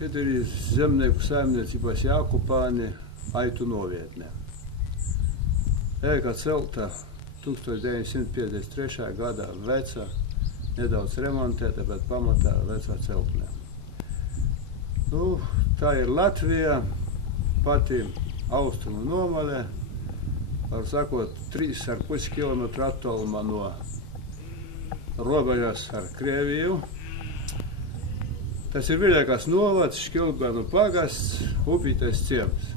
Šeit ir zemnieku saimniecības Jākupāni aitu novietne. Ēka celta 1953. gadā veca, nedaudz remontēta, bet pamatā vecā celtne. Nu, tā ir Latvija, pati austrumu nomalē, var sakot, 3,5 km attālumā no robežas ar Krieviju. Tas ir Viļakas novads, Škilganu pagasts, Upītes ciems.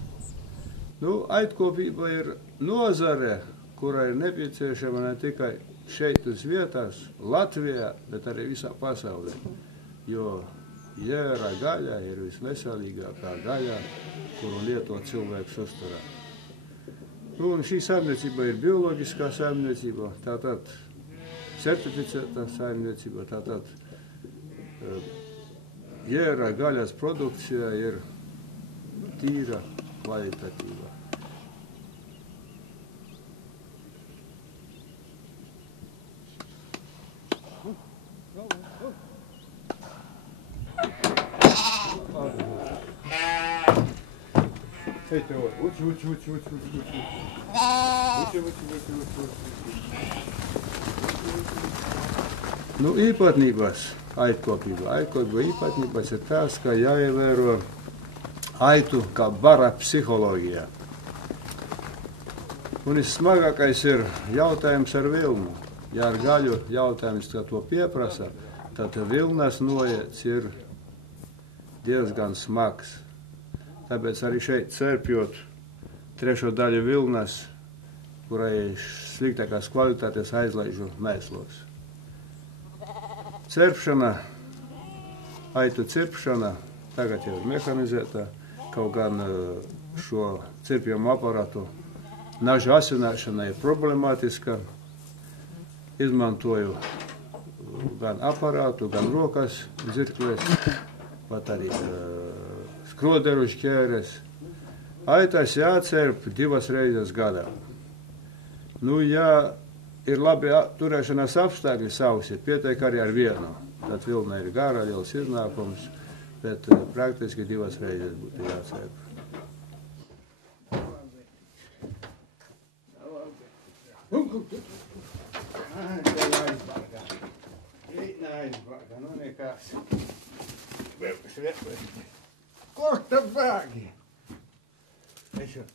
Nu, aitkopība ir nozare, kura ir nepieciešama ne tikai šeit uz vietās, Latvijā, bet arī visā pasaulē. Jo jēra gaļa ir visveselīgākā gaļa, kuru lieto cilvēks uzturā. Nu, un šī saimniecība ir bioloģiskā saimniecība, tātad certificētā saimniecība, tātad jēra gaļas produkcija ir tīra, kvalitatīva. Nu, īpatnības aitkopība. Aitkopība īpatnības ir tās, ka jāievēro aitu kā bara psiholoģijā. Un vissmagākais ir jautājums ar vilnu. Ja ar gaļu jautājums, ka to pieprasa, tad vilnas noiets ir diezgan smags. Tāpēc arī šeit cerpjot trešo daļu vilnas, kurai sliktākās kvalitātes aizlaižu mēslos. Cerpšana, aitu cirpšana, tagad jau ir mehanizēta, kaut gan šo cirpjumu aparātu nažu asināšana ir problemātiska. Izmantoju gan aparātu, gan rokas dzirkles, pat arī skroderu šķēres. Aitas jācerp 2 reizes gadā. Nu, ja ir labi turēšanās apstākļi sausi, pietiek arī ar vienu. Tad vilna ir gara, liels iznākums, bet praktiski 2 reizes būtu jācerp. Nu nekas. Kur te bēgi? Es jau,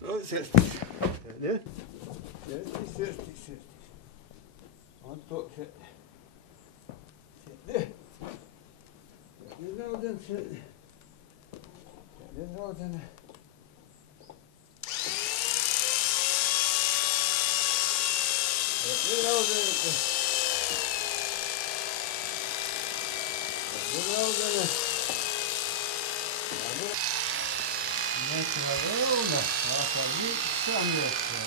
nu, sēstis. Ne? Sēstis. Un to sēdi. Nezaudien sēdi. Nezaudien. Nekā vilna, tā visam iekšā.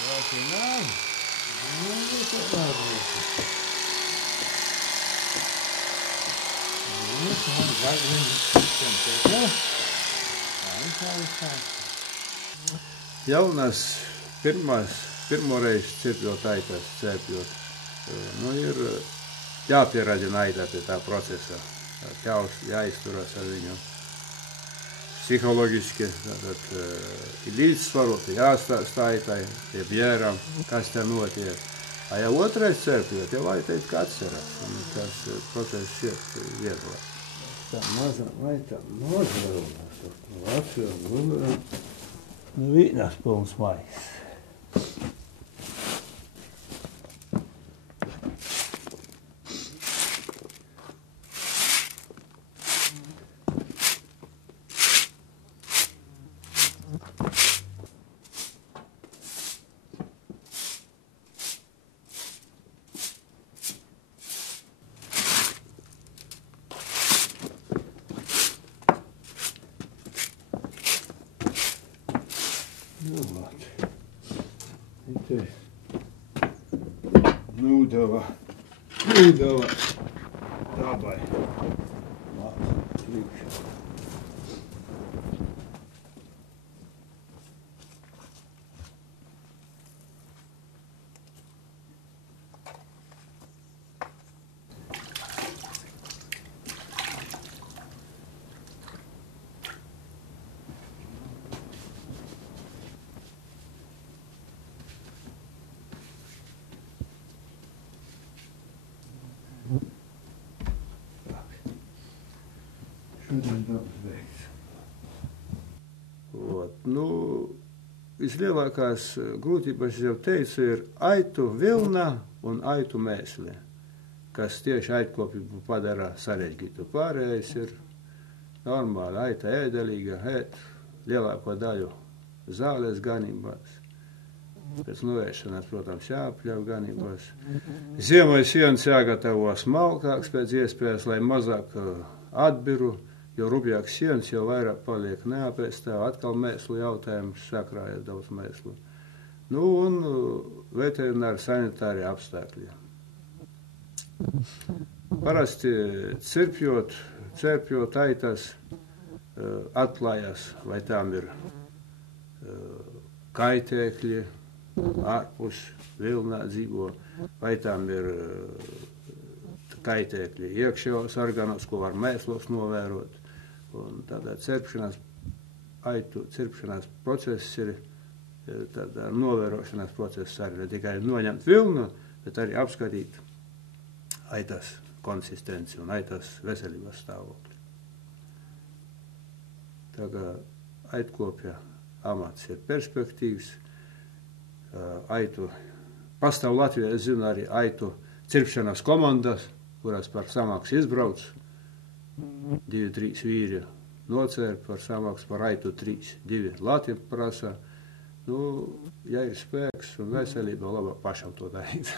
Vēl nav. Nu, visam nav. Jaunas pirmoreiz cirpjot aitas, cerpjot, nu ir jāpieradina aita pie tā procesa, jāizturas ar viņu psiholoģiski, tad ir līdzsvaroti, jāstāsta aitai, jeb jēram, kas te notiek. A ja otrais cerpjot, jau aita it kā atceras, un tas process iet vieglāk. Tā maza aita nozvarunās, Latvijā, nu vīnas pilns mais. Nūdava, dabai. Šodien darbs beigts. Nu, vislielākās grūtības, jau teicu, ir aitu vilna un aitu mēsli, kas tieši aitkopību padara sarežģītu. Pārējais ir normāli, aita ēdelīga, ēt lielāko daļu zāles ganībās. Pēc novēršanās, protams, jāapļauj ganībās. Ziemai sienas jāgatavo smalkāks pēc iespējas, lai mazāk atbiru, jo rubjāks sienas, jo vairāk paliek neapēstāv, atkal mēslu jautājums, sakrājas daudz mēslu. Nu, un veterināri sanitāri apstākļi. Parasti cerpjot aitas atklājas, vai tām ir kaitēkļi, ārpus vilnā dzīvo, vai tām ir kaitēkļi iekšējos organos, ko var mēslos novērot. Un tādā aitu cirpšanās process ir tādā novērošanās process arī, ne tikai noņemt vilnu, bet arī apskatīt aitas konsistenci un aitas veselības stāvokli. Tā kā aitkopja amats ir perspektīvs, pastāv Latvijā, es zinu, arī aitu cirpšanas komandas, kurās par samaksu izbrauc, 2-3 vīri nocēr par samaksu, par aitu 3-2 lati prasa. Nu, ja ir spēks un veselība, labāk pašam to darīt.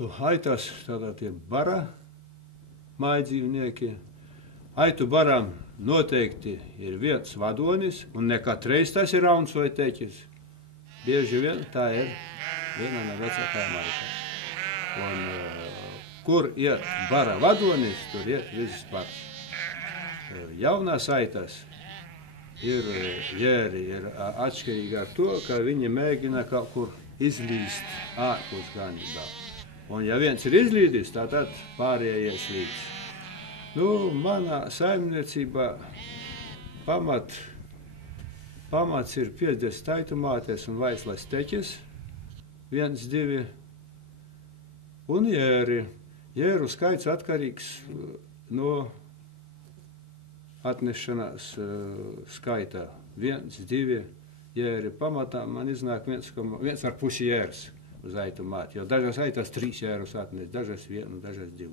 Aitas, tādā tie bara mājdzīvnieki. Aitu baram noteikti ir viens vadonis, un ne katreiz tas ir rauns vai teķis. Bieži vien tā ir viena no vecākajām aitām. Un kur iet bara vadonis, tur iet viss bars. Jaunās aitas ir jēri, ir atšķirīgi ar to, ka viņi mēģina kaut kur izlīst ārpus ganībām. Un ja viens ir izlīdis, tad pārējie ieslīdis. Nu, manā saimniecībā pamats ir 50 aitu mātes un vaislas teķis, 1-2, un jēri. Jēru skaits atkarīgs no atnešanās skaitā. 1-2 jēri pamatā man iznāk 1,5 jērs uz aitu māti, jo dažas aitas 3 jērus atnes, dažas 1, dažas 2.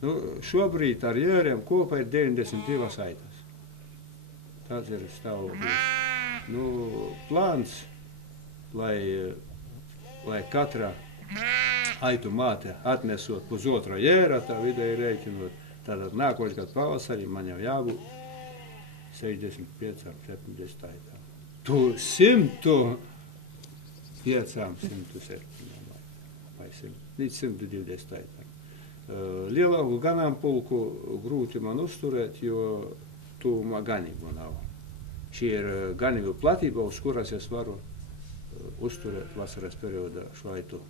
Nu, šobrīd ar jēriem kopā ir 92 aitas. Tas ir stāvoklis. Nu, plāns, lai katra aitu māte atnesot pusotra jēra, tā vidēji rēķinot, tātad nākošais gads pavasarī man jau jābūt 65-70 aitām. Tu 105-107 vai 100, līdz 120 aitām. Lielāku ganāmpulku grūti man uzturēt, jo tuvumā ganību nav. Šī ir ganību platība, uz kuras es varu uzturēt vasaras periodā šo aitu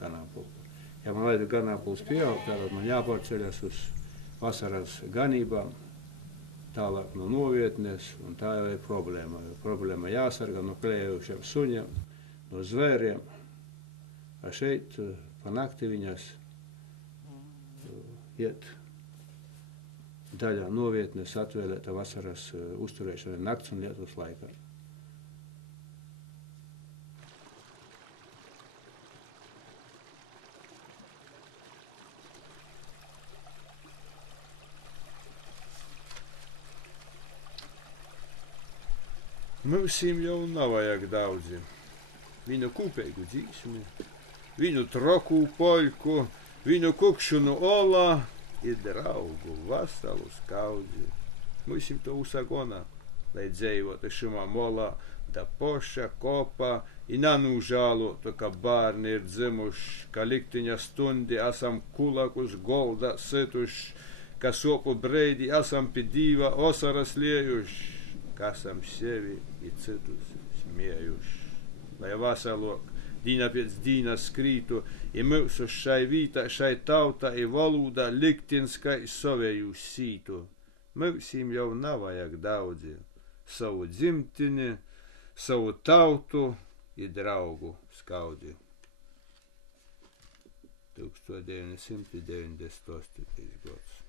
ganāmpulku. Ja man aitu ganāmpuls pieaug, tad man jāpārceļas uz vasaras ganībām, tālāk no novietnes, un tā jau ir problēma. Problēma jāsarga no klējušiem suņiem, no zvēriem. A šeit pa nakti viņas iet daļā novietnes atvēlēta vasaras uzturēšana nakts un lietus laikā. Mums jau nevajag daudzi. Viņu kūpeigu dzīsmi, viņu troku poļku, viņu kukšanu olā ir draugu vasalu skaudzi. Mums to uzsagona, lai dzējotu šumā molā, da poša kopā, i nanūžālotu, ka bārni ir dzimuši, ka liktiņa stundi esam kulakus golda situši, ka sopu breidi esam pi dīva osaras liejuši, ka esam sevi i citus smiejuši. Lai vasalok dīna pēc dīna skrītu, i mūsu šai vīta, šai tauta, i valūda liktinskai sovēju sītu. Mūsim jau nevajag daudzi, savu dzimtini, savu tautu i draugu skaudzi. 1998. gads.